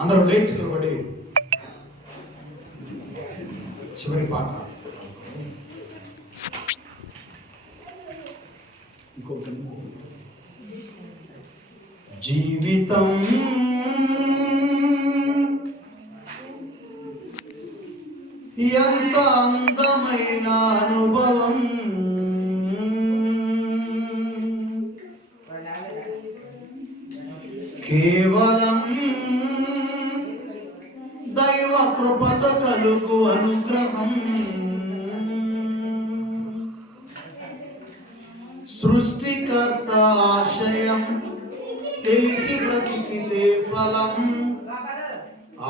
అందరూ లేచి నిలబడి చివరి పాట జీవితం ఎంత అందమైన అనుభవం, కేవలం దైవ కృపతో కలుగు అనుగ్రహం. సృష్టికర్త ఆశయం తెలిసి బ్రతికితే ఫలం,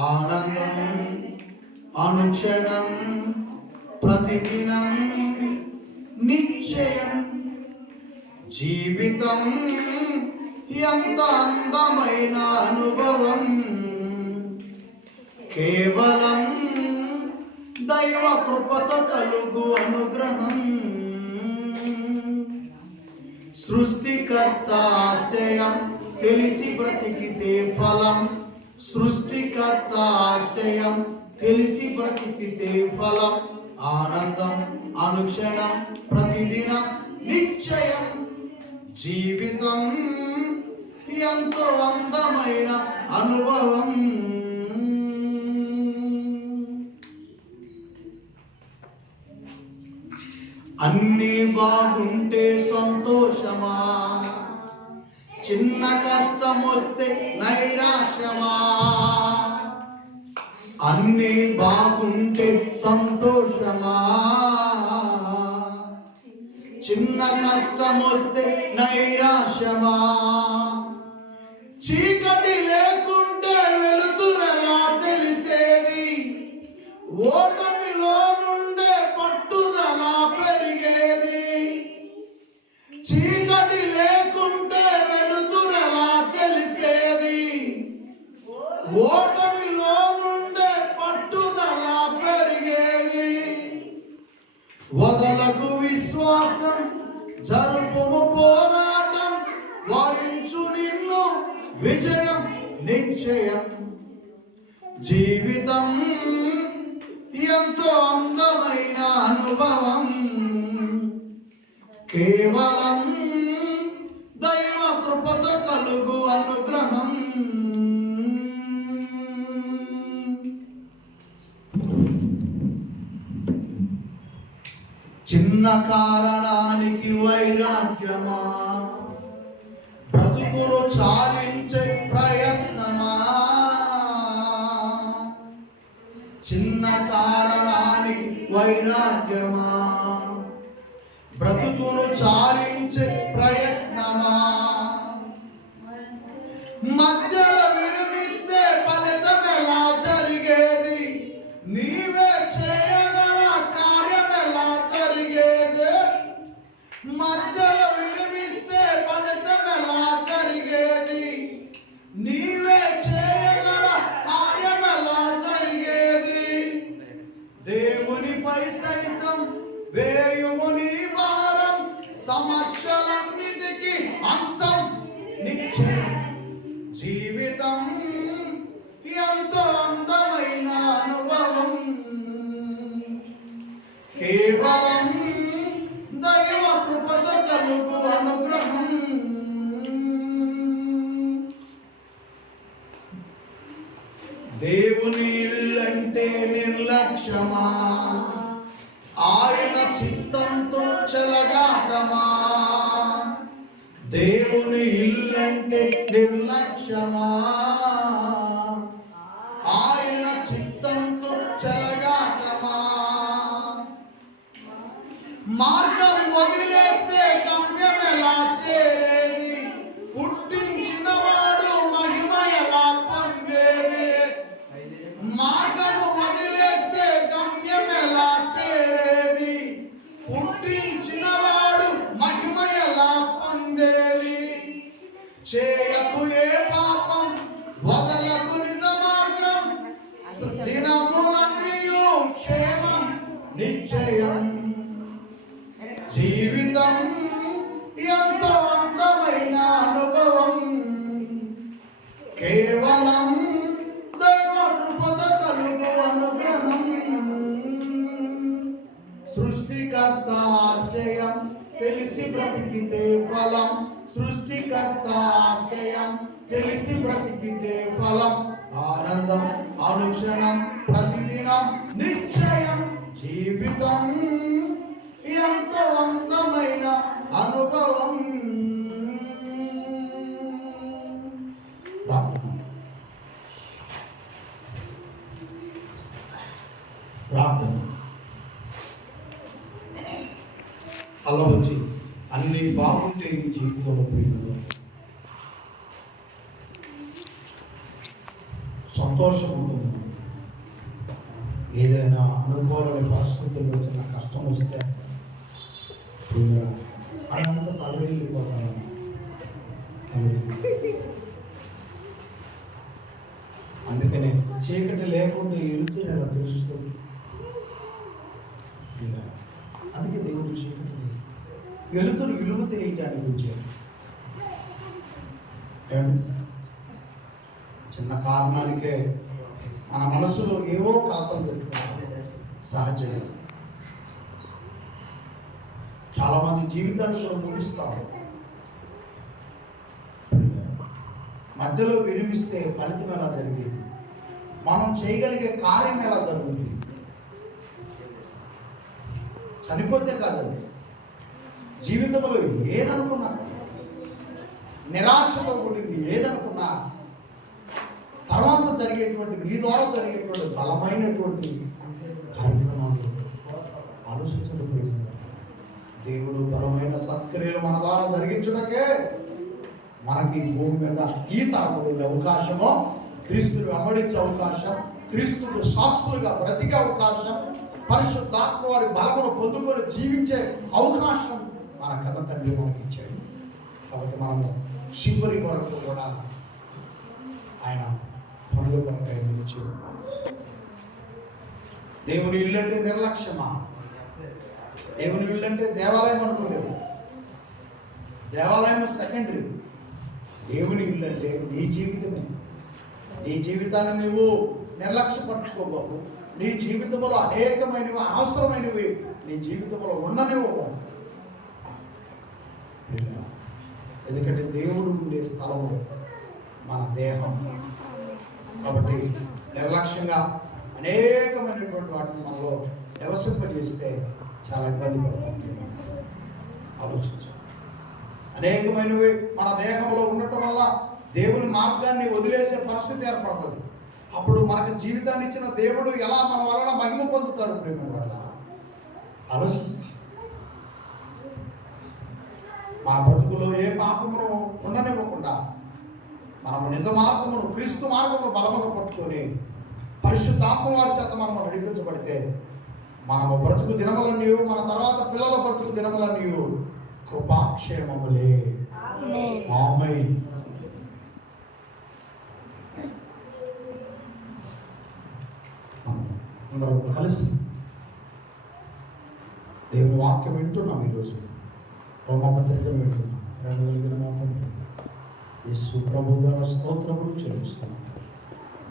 ఆనందం అనుక్షణం ప్రతిదినం నిశ్చయం. జీవితం ఎంత అందమైన అనుభవం, కేవలం దైవ కృపతో కలుగు అనుగ్రహం. సృష్టికర్త ఆశయం తెలిసి బ్రతికితే ఫలం, సృష్టికర్త ఆశయం తెలిసి బ్రతికితే ఫలం, ఆనందం అనుక్షణం ప్రతిదినం నిశ్చయం. జీవితం ఎంతో అందమైన అనుభవం. అన్నీ బాగుంటే సంతోషమా, చిన్న కష్టం వస్తే నైరాశ్యమా. అన్నీ బాగుంటే సంతోషమా, చిన్న కష్టం వస్తే నైరాశ్యమా. చీకటి లేకుంటే వెలుతురలా తెలిసేది, ఓటమిలో నుండే పట్టుదల పెరిగేది. చీకటి లేకుంటే వెలుతురలా తెలిసేది, ఓటమిలో నుండే పట్టుదల పెరిగేది. వదలకు విశ్వాసం, జరుపుము పోరాటం, వారించు నిన్ను విజయం నిశ్చయం. జీవితం ఎంతో అందమైన అనుభవం, కేవలం దైవ కృపతో కలుగు అనుగ్రహం. చిన్న కారణానికి వైరాగ్యమా, బ్రతుకును చాలించే ప్రయత్నమా. చిన్న కారణానికి వైరాగ్యమా, బ్రతుకును చాలించే ప్రయత్నమా. మధ్యలో విరమిస్తే ఫలితం ఎలా జరిగేది, నీవే చేయగల కార్యం ఎలా జరిగేది. మధ్యలో విరమిస్తే ఫలితం ఎలా జరిగేది, నీవే చేయగల కార్యం ఎలా జరిగేది. దేవునిపై సైతం వేయుము నీ భారం, సమస్యలన్నిటికీ అంతం నిశ్చయం. జీవితం ఎంతో అందమైన అనుభవం, కేవలం దైవ కృపతో కలుగు అనుగ్రహం. దేవుని ఇల్లంటే నిర్లక్ష్యమా, ఆయన చిత్తంతో చెలగాటమా. దేవుని ఇల్లంటే నిర్లక్ష్యమా, ఆయన చిత్తంతో చెలగాటమా. మార్గం వదిలేస్తే గమ్యం ఎలా చేరేది, పుట్టించిన వాడు మహిమ ఎలా పొందేది. మార్గము వదిలేస్తే గమ్యం ఎలా చేరేది, పుట్టించిన వాడు మహిమ ఎలా పొందేది. చేయకు ఏ పాపం, వదలకు నిజ మార్గం, దినములన్నీయు క్షేమం నిశ్చయం. జీవితం ఎంతో సృష్టికర్త ఆశయం తెలిసి బ్రతికితే ఫలం. సృష్టికర్త ఆశయం తెలిసి బ్రతికితే ఫలం. ఆనందం అనుక్షణం ప్రతిదినం నిశ్చయం. జీవితం ఎంతో అందమైన అనుభవం. ప్రార్థన అలా వచ్చి అన్ని బాగుంటే ఈ జీవితంలో ప్రియులు సంతోషం ఉంటుంది. ఏదైనా అనుకూలమైన పరిస్థితుల్లో వచ్చిన కష్టం వస్తే అదంతా తలవెళ్ళిపోతాను. అందుకనే చీకటి లేకుండా వెళుతూ ఎలా తెలుస్తుంది. అందుకే దేవుడు చీకటి వెలుతురు విలువ తెలియటానికి వచ్చాడు. చిన్న కారణానికే మన మనసులో ఏవో కలతలు పెట్టుకుంటాం. సహజంగా చాలామంది జీవితాన్ని ముగిస్తారు. మధ్యలో విరమిస్తే ఫలితం ఎలా జరిగేది? మనం చేయగలిగే కార్యం ఎలా జరుగుతుంది? చనిపోతే కాదండి, జీవితంలో ఏదనుకున్నా సరే నిరాశతో కూడింది ఏదనుకున్నా తర్వాత జరిగేటువంటి మీ ద్వారా జరిగేటువంటి బలమైనటువంటి కార్యక్రమాలు ఆలోచించడం. దేవుడు బలమైన సత్క్రియలు మన ద్వారా జరిగించుటకే మనకి భూమి మీద ఈ తరములు అవకాశము, క్రీస్తుని వెంబడించే అవకాశం, క్రీస్తుకు సాక్షులుగా బ్రతికే అవకాశం, పరిశుద్ధాత్మ వారి బలమును పొందుకొని జీవించే అవకాశం మన కన్న తండ్రి మనకి ఇచ్చాడు. కాబట్టి మనము చివరి వరకు కూడా ఆయన పనుల కొరకు నిలిచి ఉన్నాం. దేవుని ఇల్లు అంటే నిర్లక్ష్యమా? దేవుని ఇల్లు అంటే దేవాలయం అనుకోలేదు. దేవాలయం సెకండరీ. దేవుని ఇల్లు అంటే నీ జీవితమే. నీ జీవితాన్ని నువ్వు నిర్లక్ష్యపరచుకోబాబు. నీ జీవితంలో అనేకమైనవి అనవసరమైనవి నీ జీవితంలో ఉండనివ్వవు. ఎందుకంటే దేవుడు ఉండే స్థలము మన దేహం. కాబట్టి నిర్లక్ష్యంగా అనేకమైనటువంటి వాటిని మనలో నివసింపజేస్తే చాలా ఇబ్బంది పడుతుంది. ఆలోచించు. అనేకమైనవి మన దేహంలో ఉండటం వల్ల దేవుని మార్గాన్ని వదిలేసే పరిస్థితి ఏర్పడుతుంది. అప్పుడు మనకు జీవితాన్ని ఇచ్చిన దేవుడు ఎలా మన వలన మహిమ పొందుతాడు? ప్రేమ వల్ల ఆలోచించు. మన బ్రతుకులో ఏ పాపమును ఉండనివ్వకుండా మనము నిజ మార్గమును, క్రీస్తు మార్గమును బలముగా పట్టుకొని పరిశుద్ధాత్మ వారి చేత మనము నడిపించబడితే మనము బ్రతుకు దినములన్నీ, మన తర్వాత పిల్లల బ్రతుకు దినములన్నీ కృపాక్షేమములే. ఆమేన్. అందరూ కలిసి దేవుని వాక్యం వింటున్నాం. ఈరోజు రోమపత్రికను వింటున్నాం. రెండు మాత్రం యేసు ప్రభు ద్వారా స్తోత్రములు చెల్లిస్తున్నాం.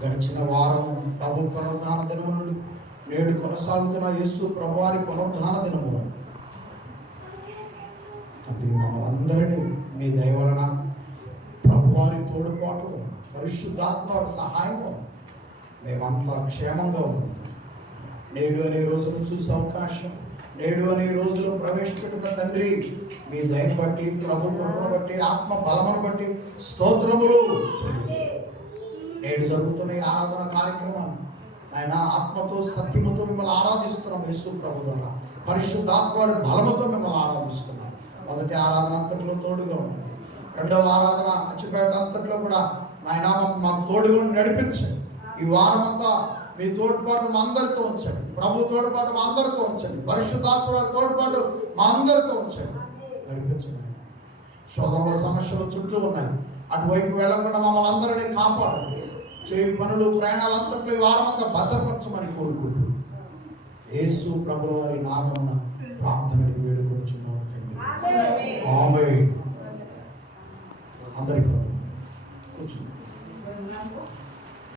గడిచిన వారం ప్రభు పునరుద్ధాన దినము నుండి నేడు కొనసాగుతున్న యేసు ప్రభు వారి పునరుద్ధాన దినము మమ్మల్ని అందరినీ మీ దయ వలన ప్రభు వారి తోడుపాటు, పరిశుద్ధాత్మ వారి సహాయం మేమంతా క్షేమంగా ఉన్నాం. నేడు అనే రోజును చూసే అవకాశం, నేడు అనే రోజులో ప్రవేశపెట్టిన తండ్రి మీ దయను బట్టి, ప్రభు కృపను బట్టి, ఆత్మ బలమును బట్టి స్తోత్రములు. నేడు జరుగుతున్న ఈ ఆరాధన కార్యక్రమం ఆయన ఆత్మతో సత్యముతో మిమ్మల్ని ఆరాధిస్తున్నాం. యేసు ప్రభు ద్వారా పరిశుద్ధాత్మ వారి బలముతో మిమ్మల్ని ఆరాధిస్తున్నాం. మొదటి ఆరాధన అంతట్లో తోడుగా ఉంటుంది. రెండవ ఆరాధన అచ్చిపేట అంతట్లో కూడా ఆయన మాకు తోడుగా నడిపించండి. ఈ వారం అంతా మీ తోడ్పాటు మా అందరితో ఉంచండి. ప్రభు తోడ్పాటు మా అందరితో ఉంచండి. పరిశుద్ధాత్మ తోడ్పాటు మా అందరితో ఉంచండి, నడిపించండి. శోధనల సమస్యలు చుట్టూ ఉన్నాయి, అటువైపు వెళ్లకుండా మమ్మల్ని అందరినీ కాపాడండి. చేయి పనులు, ప్రయాణాలంతట్లో ఈ వారం అంతా భద్రపరచమని కోరుకుంటూ యేసు ప్రభు వారి నామమున ప్రార్థనకి వేడుకొచ్చున్నాం తండ్రి. ఆమేన్. అందరికీ కూర్చోండి.